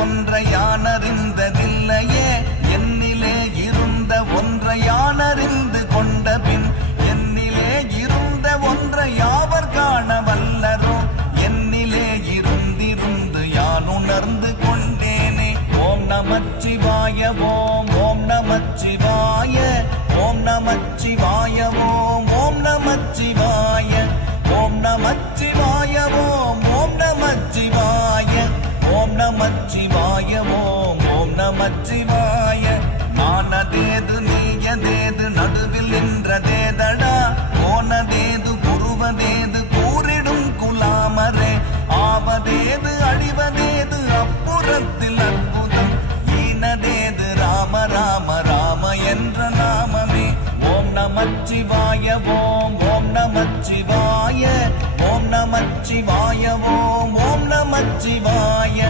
ஒன்றை யானறிந்ததில்லையே என்னிலே இருந்த ஒன்றை யானறிந்து கொண்ட பின் என்னிலே இருந்த ஒன்றை யாவர் காண வல்லரோ என்னிலே இருந்திருந்து யான் உணர்ந்து கொண்டேனே ஓம் நமச்சிவாய ஓம் ஓம் நமச்சிவாய ஓம் நமச்சிவாய ஓம் ஓம் நமச்சிவாய ஓம் நமச்சிவாய ஓம் ஓம் நமச்சிவாய ஓம் நமச்சிவாய ஓம் ஓம் நமச்சிவாய நானதேது நீயதேது நடுவில் நின்றதேதடா போனதேது குருவதேது கூறிடும் குலாமரே ஆவதேது அழிவதேது அப்புறத்தில் அற்புதம் ஈனதேது ராம ராம ராம என்ற நாமமே ஓம் நமச்சிவாய ஓம் ஓம் நமச்சிவாய ஓம் நமச்சிவாய ஓம் ஓம் நமச்சிவாய